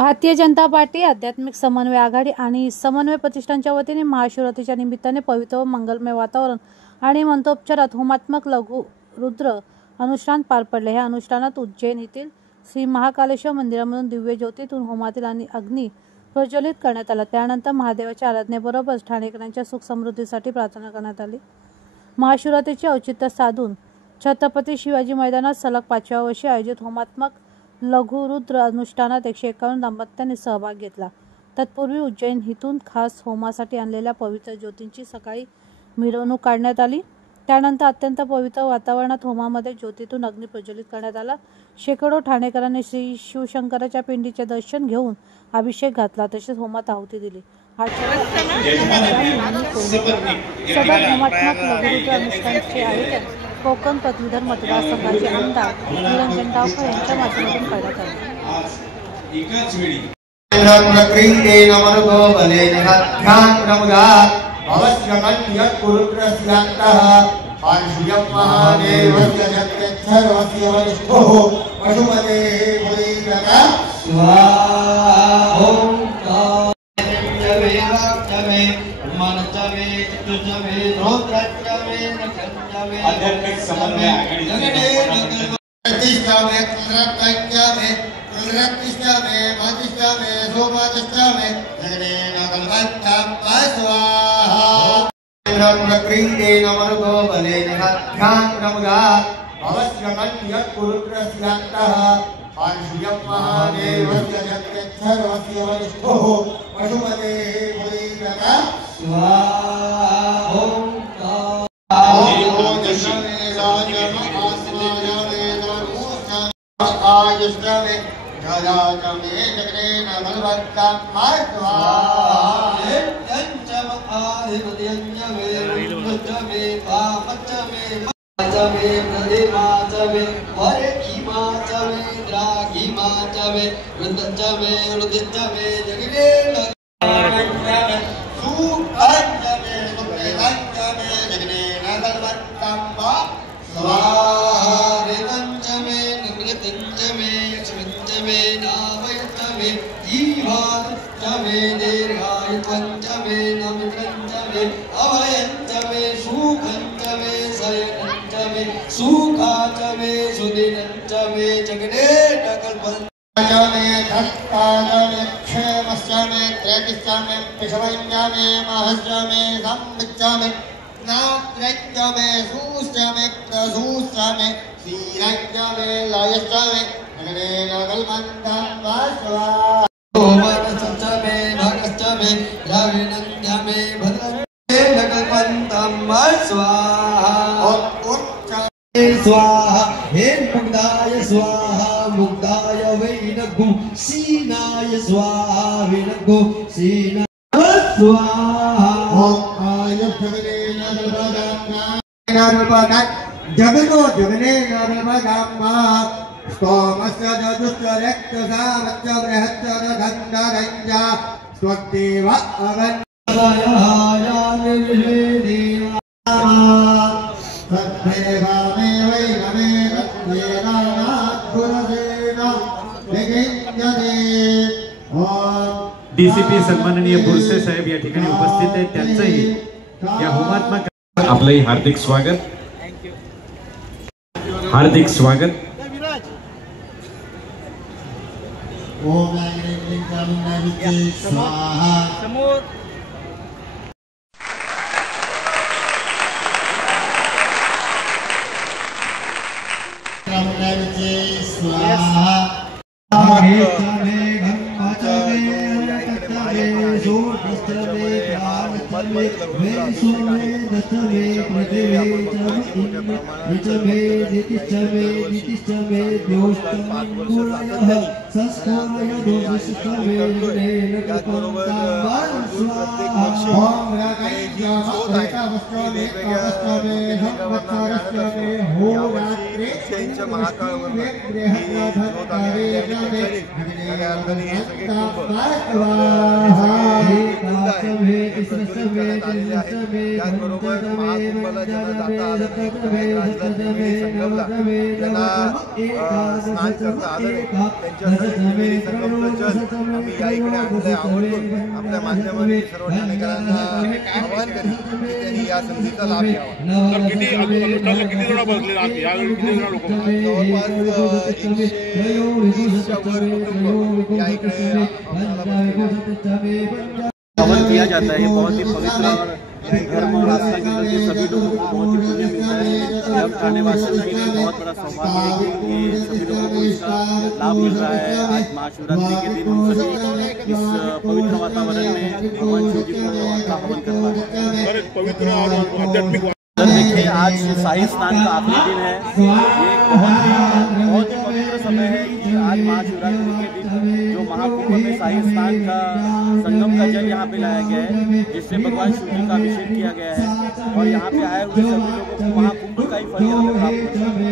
Bharatiya Janata party आध्यात्मिक समन्वय आघाडी आणि समन्वय प्रतिष्ठानच्या वतीने महाशिवरात्रीच्या निमित्ताने पवित्र व मंगलमय वातावरण आणि मंत्रोच्चारात होमात्मक लघु रुद्र अनुष्ठान पार पडले। ह्या अनुष्ठानात उज्जैन येथील श्री महाकालेश्वर मंदिरामधून दिव्य ज्योतीतून होमातील आणि अग्नी प्रज्वलित करण्यात आला। त्यानंतर महादेवाच्या आराधनेबरोबरच ठाणेकरांच्या सुख समृद्धीसाठी प्रार्थना करण्यात आली। महाशिवरात्रीचे औचित्य साधून छत्रपती शिवाजी मैदानात सलग 5व्या वर्षी आयोजित होमात्मक लघु रुद्र अनुष्ठानात 151 दाम्पत्यांनी सहभाग घेतला। तत्पूर्वी उज्जैन हितून खास होमासाठी आणलेल्या पवित्र ज्योतींची सकाळी मिरवणूक काढण्यात आली। त्यानंतर अत्यंत पवित्र वातावरणात होमामध्ये ज्योतीतून अग्नी प्रज्वलित करण्यात आला। शेकडो ठाणेकरांनी श्री शिवशंकराच्या पिंडीचे दर्शन घेऊन अभिषेक घातला, तसेच होमात आहुती दिली। सदर होमात्मक लघुरुद्र अनुष्ठानचे आयोजन कोकण पदवीधर मतदारसंघाचे आमदार निरंजन डावकर यांच्या माध्यमातून करण्यात आध्यात्मिक समन्वय आघाडी प्रतिष्ठा में प्रतिष्ठा में प्रतिष्ठा में प्रतिष्ठा में सोमातिष्ठा में जगने नगलवत्ता स्वाहा ब्रह्मक्रीडे नमर्गो बले ध्यान ब्रह्मगा भवस्यमन्य कुरुद्रस्यान्तः आंशुयं महादेवस्य जगत्यर्थस्य वरिष्ठो पशुपते भुलिगता स्वाहा। ओम आयुष्टमे जलाजमे जगने नगलवत्ता स्वाहा। पंचम आधिपत्यञ्जमे रुद्रमे पापचमे माचमे प्रदेमाचमे वरखिमाचमे द्राघिमाचमे रुद्रचमे रुद्रचमे जगने नगलवत्ता सुपंचमे सुपंचमे जगने नगलवत्ता स्वाहा। पंचमे नगलवत्तंचमे यक्षपंचमे नामयतमे जीवातमे दीर्घायुपंचमे नमपंचमे अभयंचमे सुखंचमे सयनंचमे सुखाचमे सुदिनंचमे जगने नगलवत्तंचमे धत्ताचमे क्षेमश्चमे त्रैतिश्चमे पिशवञ्चमे महश्चमे संविच्चमे नात्रैक्यमे सूश्चमे प्रसूश्चमे सीरञ्चमे लयश्चमे जगने नगलवत्ता स्वाहा। ओमनश्चमे भगश्चमे द्रविणञ्चमे भद्रञ्चमे नगलवत्ता स्वाहा। उच्चमे स्वाहा हे मुग्धाय स्वाहा मुग्धाय वै नगु सीनाय स्वाहा वै नगु सीनाय स्वाहा। जगने नगलवत्ता जगनो जगने नगलवत्ता स्तोमस्य जजुश्च रक्तसामस्य बृहच्च गन्धरञ्जा स्वदेव अगन्धयानि विश्वेदेवा सद्देवामे वै नमे सद्देवानाथुरसेना विगिञ्जते। डीसीपी सन्माननीय बोरसे साहेब या ठिकाणी उपस्थित आहेत, त्यांचंही या होमात्मक आपलंही हार्दिक स्वागत हार्दिक स्वागत। ओम ऐं स्वाहा। स्वाहा। वर्ष महाकाळवरून ही ज्योत आम्ही प्रज्वलित सगळ्या अर्थाने हे सगळे कुंभ प्रज्वलित करण्यात आलेले आहे. त्याचबरोबर महाकुंभाला ज्यांना जाता आलं नाही, प्रयागराजला त्रिवेणी संगमला ज्यांना स्नान करता आलं नाही, त्यांच्यासाठी त्रिवेणी संगमचं जल आम्ही या इकडे आणलंय. आवडून आपल्या माध्यमातून सर्व ठाणेकरांना आवाहन करेन की त्यांनी या संधीचा लाभ घ्यावा. किती जण बसले यावेळी, किती जण लोक? जवळपास 120च्या वर कुटुंब या इकडे हवन किया जाता है। ये बहुत ही पवित्र और धर्म और आस्था के प्रति सभी लोगों को बहुत ही पुण्य मिलता है। अब थाने वासियों के लिए बहुत बड़ा सौभाग्य है कि ये सभी लोगों को इसका लाभ मिल रहा है। आज महाशिवरात्रि के दिन हम सभी इस पवित्र वातावरण में भगवान शिव जी को हवन कर रहे हैं। पवित्र और आध्यात्मिक देखिए, आज शाही स्नान का आखिरी दिन है। ये बहुत ही पवित्र समय है कि आज महाशिवरात्रि के दिन जो महाकुंभ में शाही स्नान का संगम का जल यहाँ पे लाया गया है, जिससे भगवान शिव जी का अभिषेक किया गया है और यहाँ पे आए हुए सभी लोगों को महाकुंभ का ही फल यहाँ पे प्राप्त होता है।